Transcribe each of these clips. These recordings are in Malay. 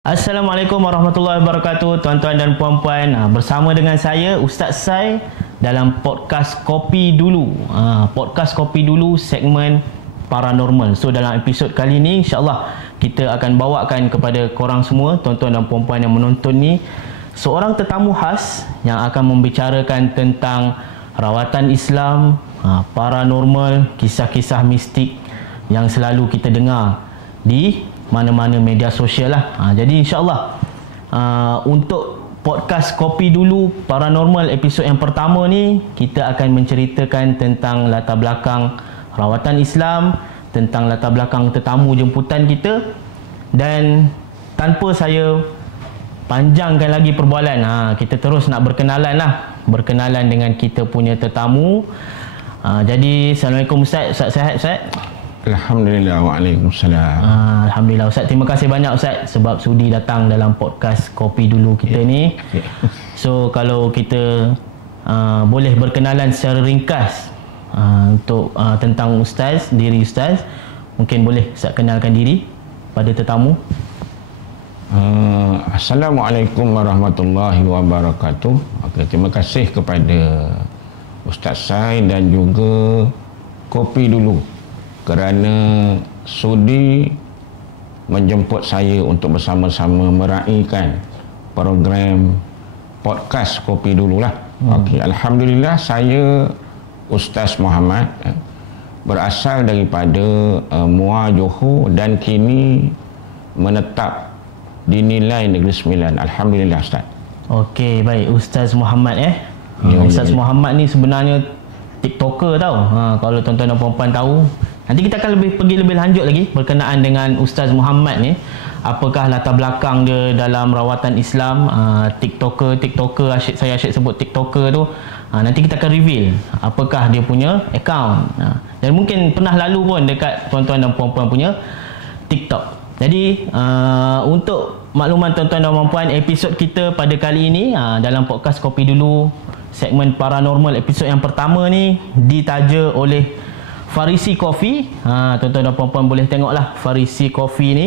Assalamualaikum warahmatullahi wabarakatuh, tuan-tuan dan puan-puan. Bersama dengan saya Ustaz Sai dalam podcast Kopi Dulu. Podcast Kopi Dulu segmen paranormal. So dalam episod kali ni insya-Allah kita akan bawakan kepada korang semua, tuan-tuan dan puan-puan yang menonton ni, seorang tetamu khas yang akan membicarakan tentang rawatan Islam, paranormal, kisah-kisah mistik yang selalu kita dengar di mana-mana media sosial lah. Jadi insyaAllah untuk podcast Kopi Dulu Paranormal episod yang pertama ni, kita akan menceritakan tentang latar belakang rawatan Islam, tentang latar belakang tetamu jemputan kita, dan tanpa saya panjangkan lagi perbualan, kita terus nak berkenalan dengan kita punya tetamu. Jadi Assalamualaikum Ustaz. Ustaz sihat Ustaz? Alhamdulillah. Waalaikumsalam. Alhamdulillah Ustaz. Terima kasih banyak Ustaz sebab sudi datang dalam podcast Kopi Dulu kita ni. So kalau kita boleh berkenalan secara ringkas untuk tentang Ustaz, diri Ustaz, mungkin boleh Ustaz kenalkan diri pada tetamu. Assalamualaikum warahmatullahi wabarakatuh. Okay, terima kasih kepada Ustaz Sai dan juga Kopi Dulu kerana sudi menjemput saya untuk bersama-sama meraihkan program podcast Kopi Dulu lah. Okey, alhamdulillah saya Ustaz Muhammad, berasal daripada Muar Johor dan kini menetap di Nilai Negeri Sembilan. Alhamdulillah Ustaz. Okey, baik Ustaz Muhammad Ustaz Muhammad ni sebenarnya TikToker tau. Kalau tuan-tuan dan puan-puan tahu, nanti kita akan pergi lebih lanjut lagi berkenaan dengan Ustaz Muhammad ni. Apakah latar belakang dia dalam rawatan Islam, TikToker, saya asyik sebut TikToker tu. Nanti kita akan reveal apakah dia punya account. Dan mungkin pernah lalu pun dekat tuan-tuan dan puan-puan punya TikTok. Jadi untuk makluman tuan-tuan dan puan-puan, episod kita pada kali ini dalam podcast Kopi Dulu segmen paranormal episod yang pertama ni ditaja oleh Farisi Coffee. Tuan-tuan dan puan-puan boleh tengoklah Farisi Coffee ni,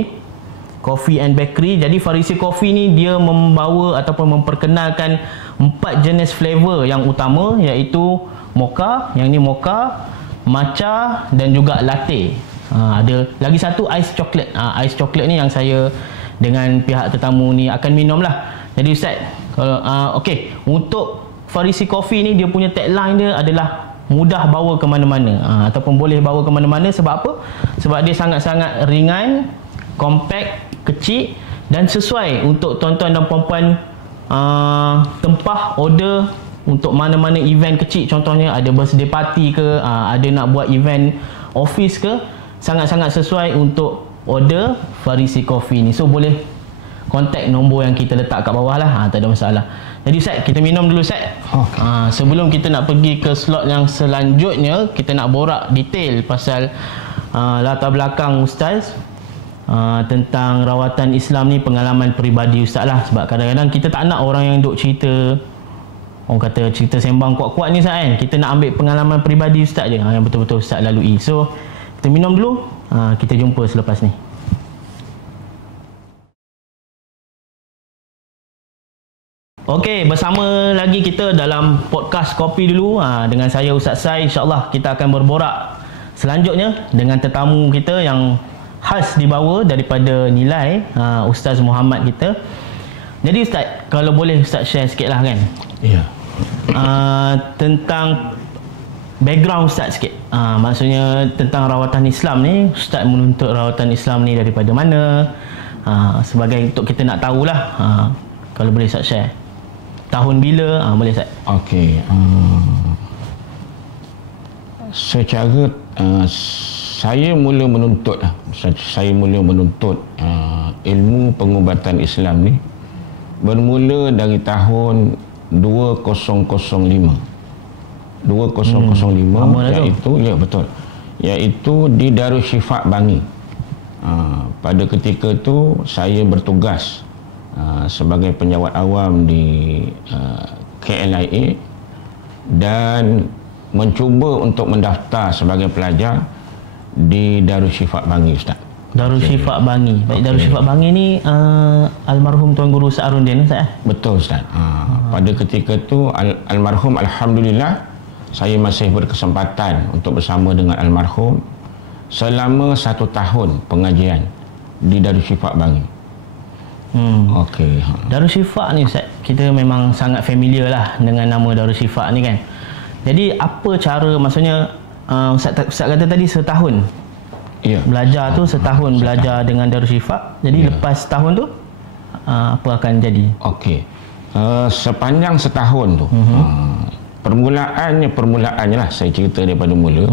Coffee and Bakery. Jadi Farisi Coffee ni dia membawa ataupun memperkenalkan 4 jenis flavor yang utama, iaitu mocha, yang ni mocha, matcha dan juga latte. Ada lagi satu ice chocolate. Ice chocolate ni yang saya dengan pihak tetamu ni akan minum lah. Jadi Ustaz, kalau okey, untuk Farisi Coffee ni dia punya tagline dia adalah mudah bawa ke mana-mana, ataupun boleh bawa ke mana-mana. Sebab apa? Sebab dia sangat-sangat ringan, compact, kecil dan sesuai untuk tuan-tuan dan puan-puan tempah order untuk mana-mana event kecil. Contohnya ada birthday party ke, ada nak buat event office ke, sangat-sangat sesuai untuk order Farisi Coffee ni. So boleh kontak nombor yang kita letak kat bawah lah, tak ada masalah. Jadi Ustaz, kita minum dulu Ustaz. Sebelum kita nak pergi ke slot yang selanjutnya, kita nak borak detail pasal latar belakang Ustaz tentang rawatan Islam ni, pengalaman peribadi Ustaz lah. Sebab kadang-kadang kita tak nak orang yang duk cerita, orang kata cerita sembang kuat-kuat ni Ustaz kan. Kita nak ambil pengalaman peribadi Ustaz je, yang betul-betul Ustaz lalui. So kita minum dulu, kita jumpa selepas ni. Okey, bersama lagi kita dalam podcast Kopi Dulu dengan saya Ustaz Sai. InsyaAllah kita akan berborak selanjutnya dengan tetamu kita yang khas dibawa daripada Nilai, Ustaz Muhammad kita. Jadi Ustaz, kalau boleh Ustaz share sikit lah kan, tentang background Ustaz sikit. Maksudnya tentang rawatan Islam ni, Ustaz menuntut rawatan Islam ni daripada mana, sebagai untuk kita nak tahulah. Kalau boleh Ustaz share tahun bila, boleh Ustaz? Okey, secara saya mula menuntut ilmu pengubatan Islam ni bermula dari tahun 2005. Iaitu di Darussyifaa Bangi. Pada ketika tu saya bertugas sebagai penjawat awam di KLIA dan mencuba untuk mendaftar sebagai pelajar di Darussyifaa Bangi Ustaz. Darul Syifa Bangi. Baik, Darul Syifa Bangi ni almarhum Tuan Guru Ustaz Arundin, Ustaz? Betul, Ustaz. Pada ketika tu almarhum, alhamdulillah saya masih berkesempatan untuk bersama dengan almarhum selama 1 tahun pengajian di Darul Syifa Bangi. Okey. Darul Syifa ni, Ustaz, kita memang sangat familiar lah dengan nama Darul Syifa ni kan. Jadi apa cara, maksudnya Ustaz kata tadi setahun. Ya. Belajar tu setahun belajar dengan Darul Syifa. Jadi lepas setahun tu apa akan jadi? Okey. Sepanjang setahun tu, permulaannya lah saya cerita daripada mula.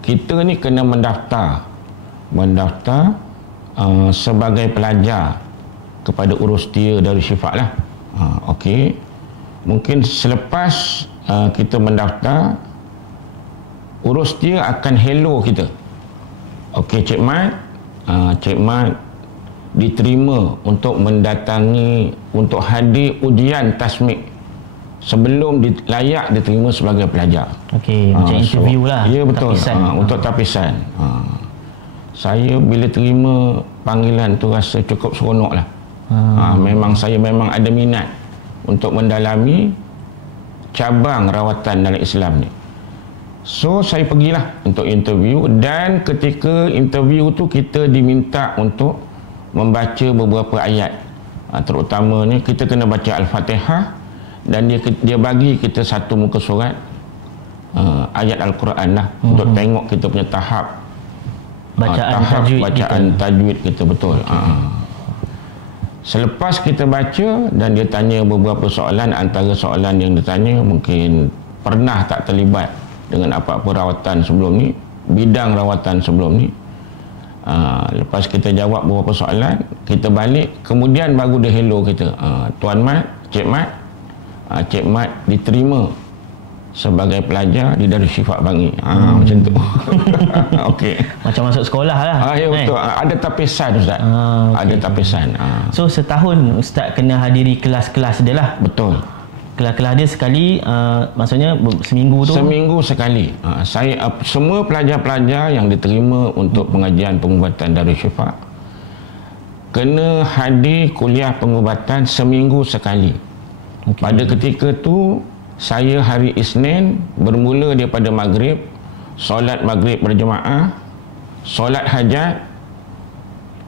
Kita ni kena mendaftar sebagai pelajar kepada Urustia Darul Syifa lah. Okey. Mungkin selepas kita mendaftar, Urustia akan hello kita. Okey, Cik Mat diterima untuk mendatangi, untuk hadir ujian tasmik sebelum layak diterima sebagai pelajar. Okey, macam interview lah. Ya, betul. Tapisan. Untuk tapisan. Saya bila terima panggilan tu rasa cukup seronok lah. Memang ada minat untuk mendalami cabang rawatan dalam Islam ni. So saya pergilah untuk interview, dan ketika interview tu kita diminta untuk membaca beberapa ayat. Terutamanya kita kena baca Al-Fatihah, dan dia bagi kita satu muka surat ayat Al-Quran lah, untuk tengok kita punya tahap bacaan tajwid kita betul. Selepas kita baca dan dia tanya beberapa soalan, antara soalan yang dia tanya mungkin pernah tak terlibat dengan apa-apa rawatan sebelum ni, bidang rawatan sebelum ni. Lepas kita jawab beberapa soalan, kita balik, kemudian baru dia hello kita. Tuan Mat, Cik Mat diterima sebagai pelajar di Darul Syifa Bangi. Macam tu. Okey. Macam masuk sekolah lah. Ya, betul. Ada tapisan, Ustaz. Ada tapisan. So setahun Ustaz kena hadiri kelas-kelas dia lah. Betul. Kelas-kelas dia sekali, maksudnya seminggu tu? Seminggu sekali. Saya semua pelajar-pelajar yang diterima untuk pengajian pengubatan Darul Syifa kena hadir kuliah pengubatan seminggu sekali. Pada ketika tu saya hari Isnin bermula daripada maghrib, solat maghrib berjemaah, solat hajat,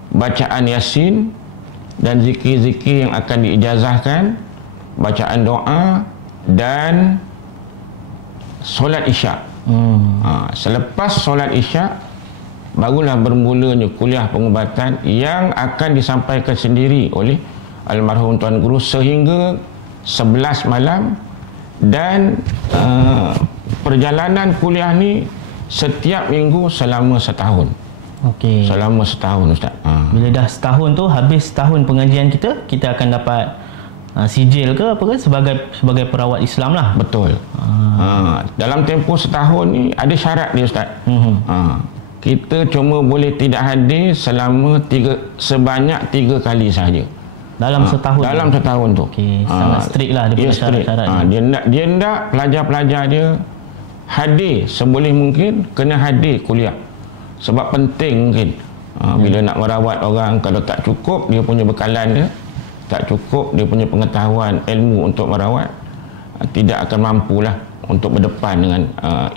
bacaan Yasin dan zikir-zikir yang akan diijazahkan, bacaan doa dan solat isyak. Selepas solat isyak barulah bermulanya kuliah pengubatan yang akan disampaikan sendiri oleh almarhum Tuan Guru sehingga 11 malam. Dan perjalanan kuliah ni setiap minggu selama setahun. Okey. Selama setahun, Ustaz. Bila dah setahun tu, habis setahun pengajian kita akan dapat sijil ke apa ke sebagai perawat Islam lah. Betul. Dalam tempoh setahun ni ada syarat dia, Ustaz. Kita cuma boleh tidak hadir selama sebanyak 3 kali sahaja. Dalam setahun? Dalam setahun tu. Okey, sangat strict lah dia punya syarat-syarat. Dia nak pelajar-pelajar dia hadir seboleh mungkin, kena hadir kuliah. Sebab penting mungkin. Bila nak merawat orang, kalau tak cukup dia punya bekalan dia, tak cukup dia punya pengetahuan ilmu untuk merawat, tidak akan mampulah untuk berdepan dengan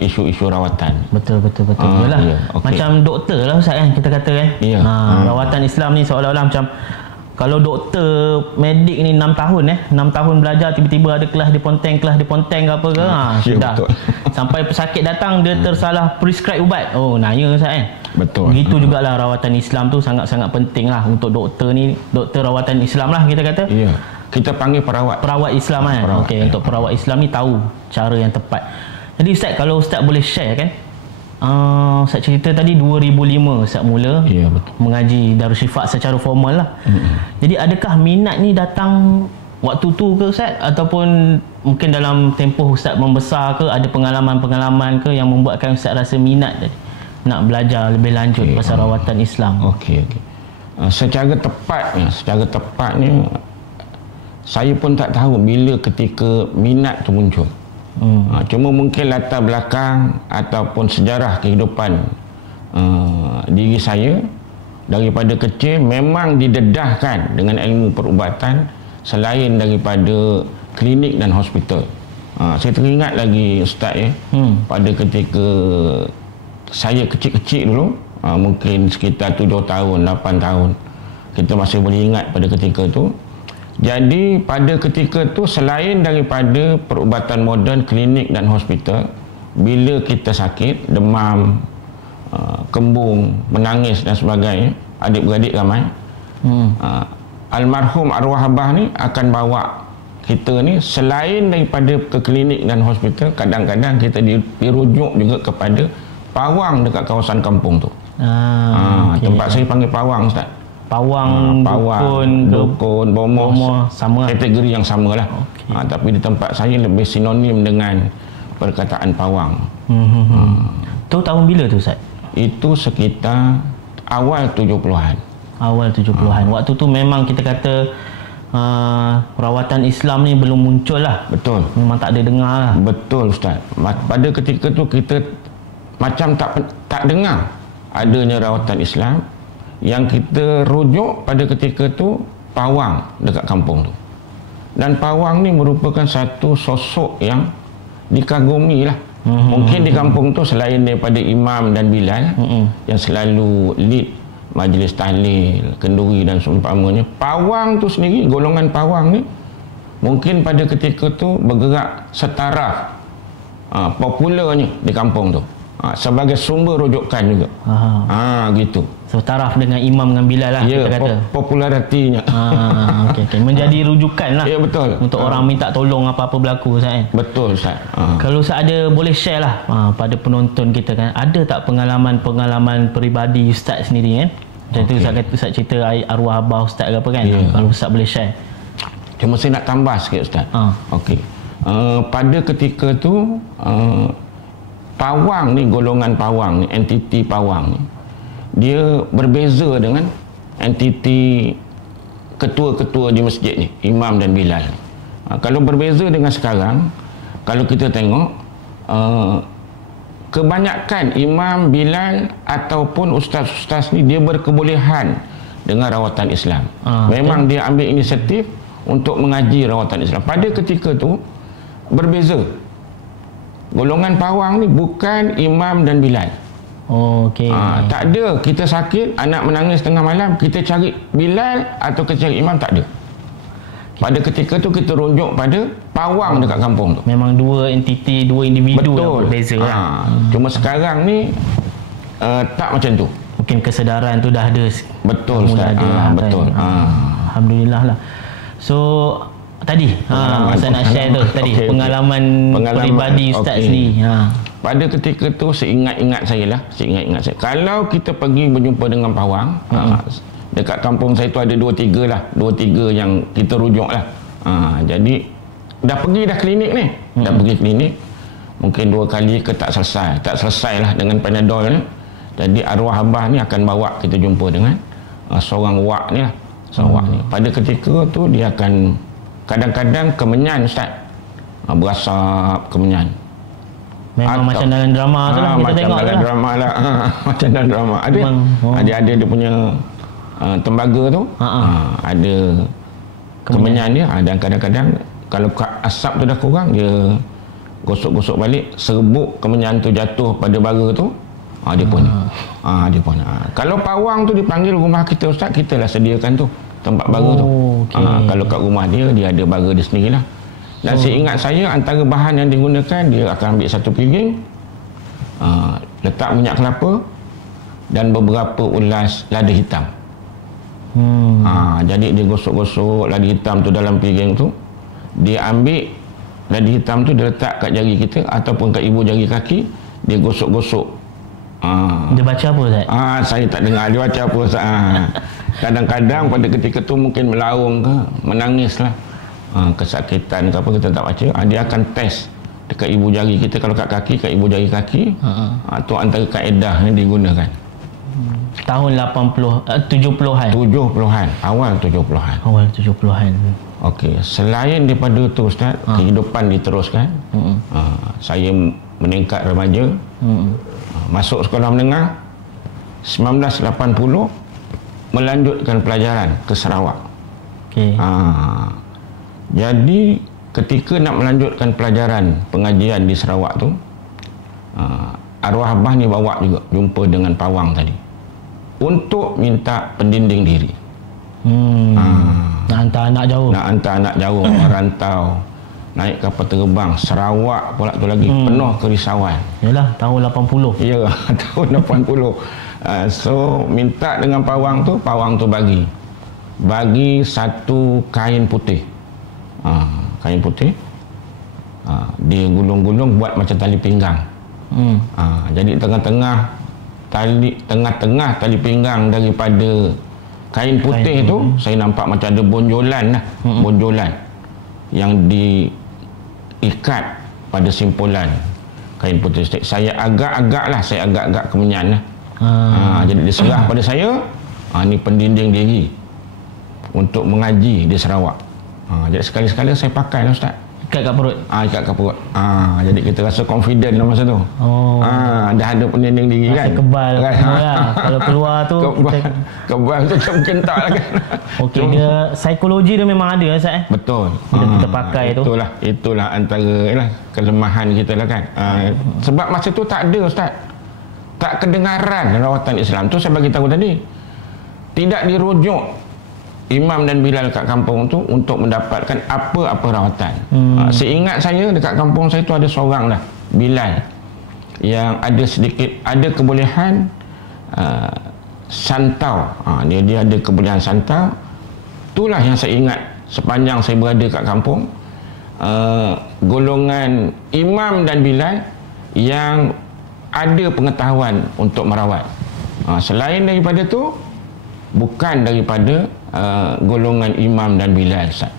isu-isu rawatan. Betul. Yalah. Ya, okay. Macam doktor lah, Ustaz, kan, kita kata kan. Ya. Rawatan Islam ni seolah-olah macam kalau doktor medik ni 6 tahun 6 tahun belajar, tiba-tiba ada kelas di Ponteng ke apa ke, sudah. Sampai pesakit datang dia tersalah prescribe ubat. Oh, naya, Ustaz, kan. Betul. Begitu jugalah rawatan Islam tu sangat-sangat penting lah untuk doktor ni, doktor rawatan Islam lah kita kata. Ya. Kita panggil perawat Islam kan. Okey, untuk perawat Islam ni tahu cara yang tepat. Jadi Ustaz, kalau Ustaz boleh share kan, Ustaz cerita tadi 2005 Ustaz mula mengaji Darul Syifa secara formal lah. Jadi adakah minat ni datang waktu tu ke, Ustaz, ataupun mungkin dalam tempoh Ustaz membesar ke, ada pengalaman-pengalaman ke yang membuatkan Ustaz rasa minat nak belajar lebih lanjut pasal rawatan Islam? Okey. Secara tepatnya saya pun tak tahu bila ketika minat tu muncul. Cuma mungkin latar belakang ataupun sejarah kehidupan diri saya daripada kecil memang didedahkan dengan ilmu perubatan selain daripada klinik dan hospital. Saya teringat lagi Ustaz ya, pada ketika saya kecil-kecil dulu, mungkin sekitar 7 tahun, 8 tahun, kita masih boleh ingat pada ketika tu. Jadi pada ketika tu selain daripada perubatan moden, klinik dan hospital, bila kita sakit, demam, kembung, menangis dan sebagainya, adik-beradik ramai, almarhum arwah abah ni akan bawa kita ni selain daripada ke klinik dan hospital, kadang-kadang kita dirujuk juga kepada pawang dekat kawasan kampung tu. Okay. Tempat saya panggil pawang, Ustaz. Pawang, dukun, bomoh, sama kategori yang sama lah. Okay. Tapi di tempat saya lebih sinonim dengan perkataan pawang. Tu tahun bila tu, Ustaz? Itu sekitar awal 70-an. Awal 70-an. Waktu tu memang kita kata perawatan Islam ni belum muncul lah. Betul. Memang tak ada dengar lah. Betul, Ustaz. Pada ketika tu kita macam tak dengar adanya rawatan Islam. Yang kita rujuk pada ketika tu pawang dekat kampung tu. Dan pawang ni merupakan satu sosok yang dikagumi lah. Mungkin di kampung tu selain daripada imam dan bilal yang selalu lead majlis tahlil, kenduri dan seumpamanya, pawang tu sendiri, golongan pawang ni mungkin pada ketika tu bergerak setaraf popularnya di kampung tu, sebagai sumber rujukan juga. Gitu. So taraf dengan imam dengan bilal lah, ya, kita kata popularitinya. Okay. Menjadi rujukan lah. Ya, betul. Untuk orang minta tolong apa-apa berlaku, Ustaz. Betul, Ustaz. Kalau Ustaz ada, boleh share lah pada penonton kita kan, ada tak pengalaman peribadi Ustaz sendiri kan? Macam tu Ustaz cerita arwah abah Ustaz ke apa kan? Kalau Ustaz boleh share. Cuma saya nak tambah sikit, Ustaz. Okey. Pada ketika tu pawang ni, golongan pawang ni, entiti pawang ni, dia berbeza dengan entiti ketua-ketua di masjid ni, imam dan bilal. Kalau berbeza dengan sekarang, kalau kita tengok kebanyakan imam, bilal ataupun ustaz-ustaz ni dia berkebolehan dengan rawatan Islam. Memang dia ambil inisiatif untuk mengaji rawatan Islam. Pada ketika tu berbeza. Golongan pawang ni bukan imam dan bilal. Okey. Tak ada kita sakit, anak menangis tengah malam, kita cari bilal atau kita cari imam, tak ada. Pada ketika tu kita rujuk pada pawang dekat kampung tu. Memang dua entiti, dua individu yang berbeza lah. Cuma sekarang ni tak macam tu. Mungkin kesedaran tu dah ada. Betul, Ustaz. Betul. Alhamdulillah lah. So tadi saya nak share tu tadi, pengalaman peribadi Ustaz ni. Pada ketika tu seingat-ingat saya, kalau kita pergi berjumpa dengan pawang, dekat kampung saya tu ada 2-3 yang kita rujuk lah. Jadi dah pergi klinik ni, pergi klinik mungkin 2 kali ke tak selesai lah dengan Panadol ni. Jadi arwah abah ni akan bawa kita jumpa dengan seorang wak ni lah. Pada ketika tu dia akan kadang-kadang kemenyan, Ustaz, berasap kemenyan. Memang macam dalam drama tu lah kita tengok dalam drama lah. Macam dalam drama. Ada dia punya tembaga tu, ada kemenyan dia, dan kadang-kadang kalau asap tu dah kurang, dia gosok-gosok balik, serbuk kemenyan tu jatuh pada bara tu, dia pun. Kalau pawang tu dipanggil rumah kita, Ustaz, kita lah sediakan tu tempat bara tu. Kalau kat rumah dia ada bara dia sendirilah. Dan seingat saya, antara bahan yang digunakan, dia akan ambil satu piring, letak minyak kelapa dan beberapa ulas lada hitam. Jadi dia gosok-gosok lada hitam tu dalam piring tu, dia ambil lada hitam tu, dia letak kat jari kita ataupun kat ibu jari kaki, dia gosok-gosok. Dia baca apa, Ustaz? Saya tak dengar dia baca apa, Ustaz. Kadang-kadang pada ketika tu mungkin melaung ke, menangis lah, kesakitan ke apa, kita tak baca. Dia akan test dekat ibu jari kita. Kalau kat kaki, kat ibu jari kaki, tu antara kaedah yang digunakan. Tahun 70-an. Awal 70-an. Okey, selain daripada tu, Ustaz, kehidupan diteruskan. Saya meningkat remaja, masuk sekolah menengah 1980. melanjutkan pelajaran ke Sarawak. Okey. Jadi ketika nak melanjutkan pelajaran pengajian di Sarawak tu, arwah abah ni bawa juga jumpa dengan pawang tadi untuk minta pendinding diri. Nak hantar anak jauh. Nak hantar anak jauh, merantau, naik kapal terbang, Sarawak pula tu lagi, penuh kerisauan. Yalah, tahun 80. Ya, tahun 80. So minta dengan pawang tu bagi satu kain putih. Kain putih. Dia gulung-gulung buat macam tali pinggang. Jadi tengah-tengah tali pinggang daripada kain putih tu, saya nampak macam ada bonjolan lah. Bonjolan yang diikat pada simpulan kain putih. Saya agak-agak kemenyan lah. Jadi diserah pada saya, ni pendinding diri untuk mengaji di Sarawak. Jadi sekali-sekala saya pakai lah, Ustaz. Ikat kat perut. Ikat kat perut. Jadi kita rasa confident lah masa tu. Dah ada pendinding diri kan. Rasa kebal. Kalau keluar tu kebal macam kentak lah kan. Okey, dia psikologi dia memang ada, Ustaz. Betul. Bila kita pakai tu. Itulah antara kelemahan kita lah kan. Sebab masa tu tak ada, Ustaz. Tak kedengaran rawatan Islam tu, saya bagi tahu tadi. Tidak dirujuk Imam dan Bilal kat kampung tu untuk mendapatkan apa-apa rawatan. Seingat saya dekat kampung saya tu ada seorang dah, Bilal, yang ada kebolehan santau. Dia ada kebolehan santau. Itulah yang saya ingat sepanjang saya berada kat kampung. Golongan Imam dan Bilal yang ada pengetahuan untuk merawat. Selain daripada tu, bukan daripada golongan Imam dan Bilal, Ustaz.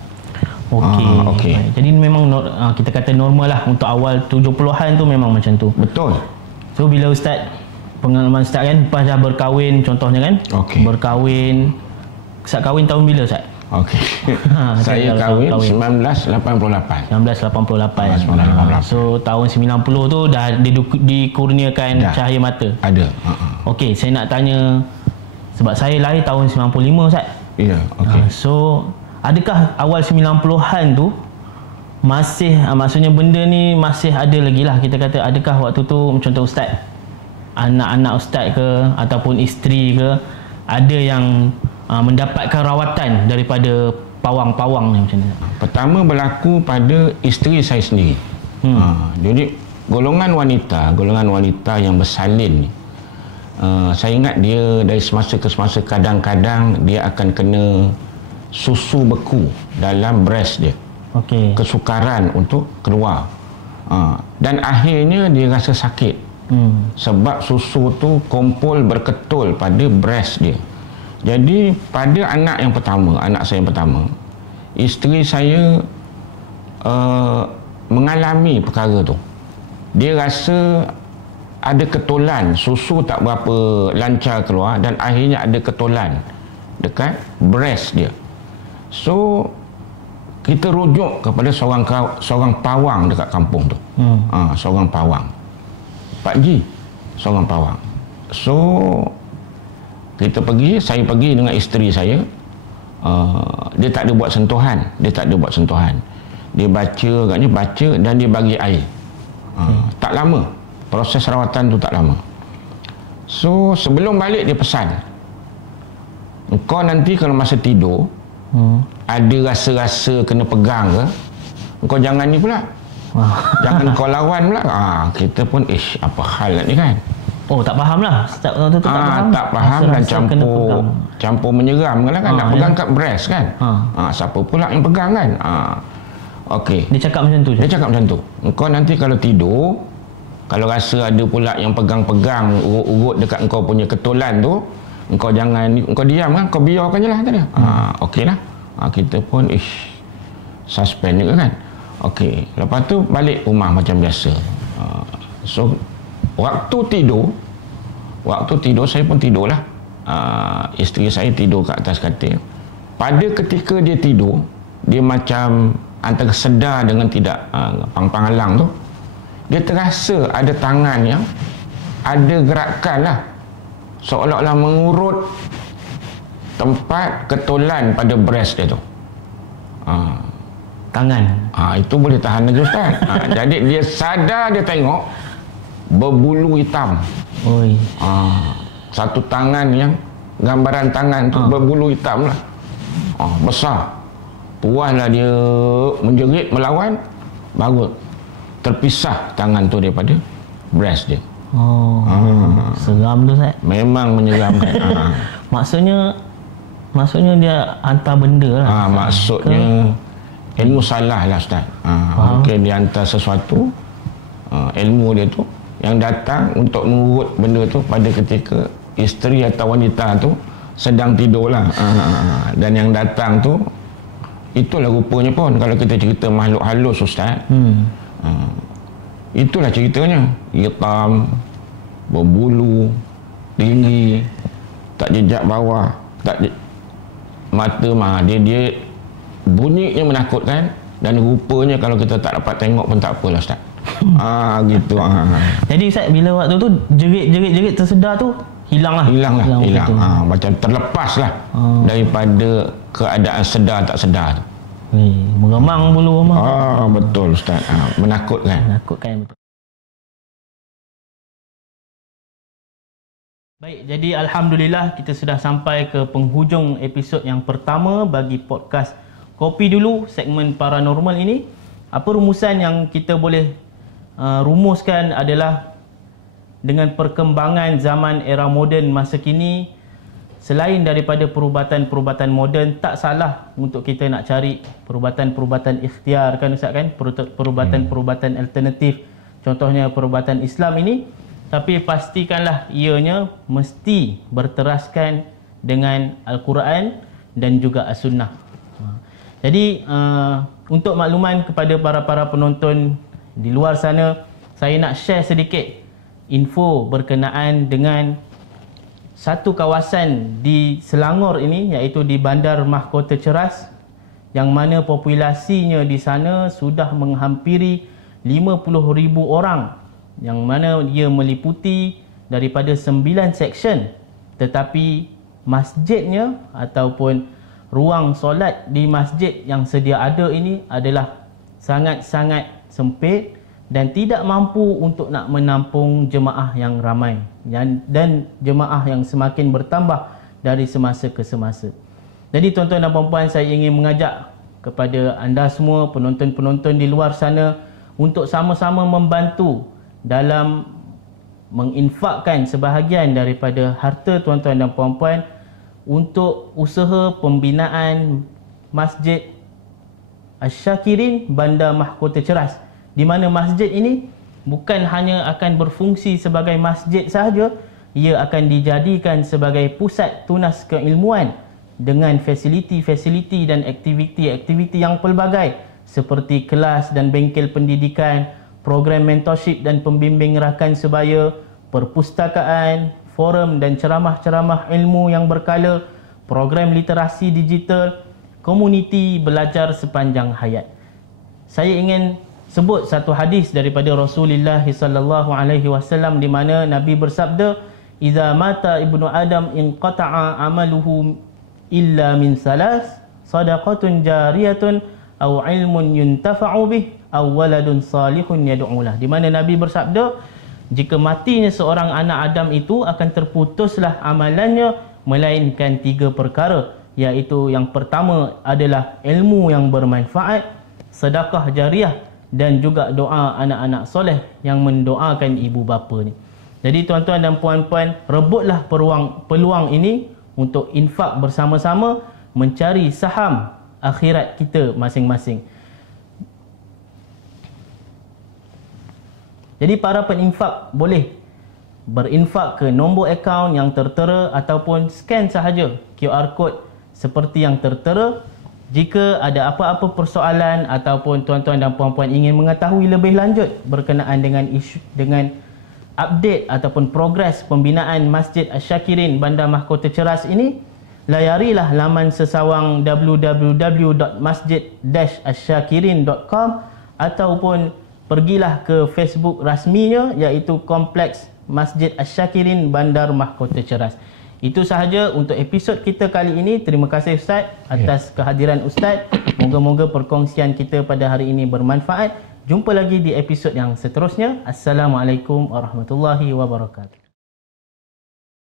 Okey. Jadi memang kita kata normal lah untuk awal 70-an tu memang macam tu. Betul. So bila Ustaz, pengalaman Ustaz kan, lepas dah berkahwin contohnya kan, berkahwin, Ustaz kahwin tahun bila, Ustaz? Okey. Saya kahwin 1988. 1988. So tahun 90 tu dah dikurniakan cahaya mata. Ada. Okey, saya nak tanya, sebab saya lahir tahun 95, Ustaz. Ya, okey. So adakah awal 90-an tu masih maksudnya benda ni masih ada lagi lah, kita kata, adakah waktu tu contoh Ustaz, anak-anak Ustaz ke ataupun isteri ke, ada yang mendapatkan rawatan daripada pawang-pawang ni macam ni? Pertama berlaku pada isteri saya sendiri. Jadi golongan wanita yang bersalin ni, saya ingat dia dari semasa ke semasa kadang-kadang dia akan kena susu beku dalam breast dia. Okey. Kesukaran untuk keluar. Dan akhirnya dia rasa sakit. Sebab susu tu kumpul berketul pada breast dia. Jadi pada anak saya yang pertama, isteri saya mengalami perkara tu. Dia rasa ada ketulan, susu tak berapa lancar keluar dan akhirnya ada ketulan dekat breast dia. So kita rujuk kepada seorang pawang dekat kampung tu. Seorang pawang. Pak Ji, seorang pawang. So saya pergi dengan isteri saya. Dia tak ada buat sentuhan. Dia baca dan dia bagi air. Tak lama. Proses rawatan tu tak lama. So sebelum balik dia pesan, engkau nanti kalau masa tidur ada rasa-rasa kena pegang ke, engkau jangan ni pula. Jangan kau lawan pula. Kita pun apa hal ni kan. Tak faham lah. Tak faham. Tak faham dan campur menyeram kan, nak pegang kat breast kan. Siapa pula yang pegang kan. Okey. Dia cakap macam tu je. Dia cakap macam tu. Engkau nanti kalau tidur, kalau rasa ada pula yang pegang-pegang urut-urut dekat engkau punya ketulan tu, engkau jangan, engkau diam kan, kau biarkan je lah tadi. Okeylah. Kita pun suspend juga kan. Okey. Lepas tu balik rumah macam biasa. So waktu tidur saya pun tidurlah. Isteri saya tidur kat atas katil. Pada ketika dia tidur, dia macam antara sedar dengan tidak, pang-pang alang tu, dia terasa ada tangan yang ada gerakan lah, seolah-olah mengurut tempat ketulan pada breast dia tu. Tangan. Itu boleh tahan lagi Ustaz. Jadi dia sadar, dia tengok berbulu hitam. Oi. Satu tangan yang gambaran tangan tu berbulu hitam lah. Besar. Puaslah dia menjerit, melawan, baru terpisah tangan tu daripada breast dia. Seram tu Ustaz. Memang menyeramkan. Maksudnya dia hantar benda lah. Maksudnya ilmu salah lah Ustaz. Mungkin dia hantar sesuatu, ilmu dia tu yang datang untuk mengurut benda tu pada ketika isteri atau wanita tu sedang tidur lah. Dan yang datang tu, itulah rupanya pun kalau kita cerita makhluk halus Ustaz. Itulah ceritanya. Hitam, berbulu, tinggi, tak jejak bawah, mata dia bunyinya menakutkan, dan rupanya kalau kita tak dapat tengok pun tak apalah Ustaz. Gitu. Jadi Ustaz, bila waktu tu jerit tersedar tu hilang. Macam terlepas lah daripada keadaan sedar tak sedar tu. Meremang bulu rumah. Betul Ustaz. Menakutkan. Betul. Baik, jadi Alhamdulillah kita sudah sampai ke penghujung episod yang pertama bagi podcast Kopi Dulu segmen paranormal ini. Apa rumusan yang kita boleh rumuskan adalah dengan perkembangan zaman era moden masa kini, selain daripada perubatan-perubatan moden, tak salah untuk kita nak cari perubatan-perubatan ikhtiar kan Ustaz kan, perubatan-perubatan alternatif, contohnya perubatan Islam ini. Tapi pastikanlah ianya mesti berteraskan dengan Al-Quran dan juga As-Sunnah. Jadi untuk makluman kepada para penonton di luar sana, saya nak share sedikit info berkenaan dengan satu kawasan di Selangor ini, iaitu di Bandar Mahkota Ceras, yang mana populasinya di sana sudah menghampiri 50,000 orang, yang mana dia meliputi daripada 9 seksyen, tetapi masjidnya ataupun ruang solat di masjid yang sedia ada ini adalah sangat-sangat sempit dan tidak mampu untuk nak menampung jemaah yang ramai dan jemaah yang semakin bertambah dari semasa ke semasa. Jadi tuan-tuan dan puan-puan, saya ingin mengajak kepada anda semua penonton-penonton di luar sana untuk sama-sama membantu dalam menginfakkan sebahagian daripada harta tuan-tuan dan puan-puan untuk usaha pembinaan Masjid Asy-Syakirin Bandar Mahkota Ceras, di mana masjid ini bukan hanya akan berfungsi sebagai masjid sahaja, ia akan dijadikan sebagai pusat tunas keilmuan dengan fasiliti-fasiliti dan aktiviti-aktiviti yang pelbagai seperti kelas dan bengkel pendidikan, program mentorship dan pembimbing rakan sebaya, perpustakaan, forum dan ceramah-ceramah ilmu yang berkala, program literasi digital, komuniti belajar sepanjang hayat. Saya ingin sebut satu hadis daripada Rasulullah sallallahu alaihi wasallam di mana Nabi bersabda, "Idza mata ibnu Adam inqata'a amaluhu illa min salas, sadaqatun jariyatun aw ilmun yuntafa'u bih aw waladun salihun yad'u lah." Di mana Nabi bersabda, jika matinya seorang anak Adam itu akan terputuslah amalannya melainkan 3 perkara, iaitu yang pertama adalah ilmu yang bermanfaat, sedekah jariah dan juga doa anak-anak soleh yang mendoakan ibu bapa ni. Jadi tuan-tuan dan puan-puan, rebutlah peluang ini untuk infak bersama-sama mencari saham akhirat kita masing-masing. Jadi para peninfak boleh berinfak ke nombor akaun yang tertera ataupun scan sahaja QR code seperti yang tertera. Jika ada apa-apa persoalan ataupun tuan-tuan dan puan-puan ingin mengetahui lebih lanjut berkenaan dengan isu, dengan update ataupun progres pembinaan Masjid Asy-Syakirin Bandar Mahkota Ceras ini, layarilah laman sesawang www.masjid-asyakirin.com ataupun pergilah ke Facebook rasminya, iaitu Kompleks Masjid Asy-Syakirin Bandar Mahkota Ceras. Itu sahaja untuk episod kita kali ini. Terima kasih Ustaz atas kehadiran Ustaz. Moga-moga perkongsian kita pada hari ini bermanfaat. Jumpa lagi di episod yang seterusnya. Assalamualaikum warahmatullahi wabarakatuh.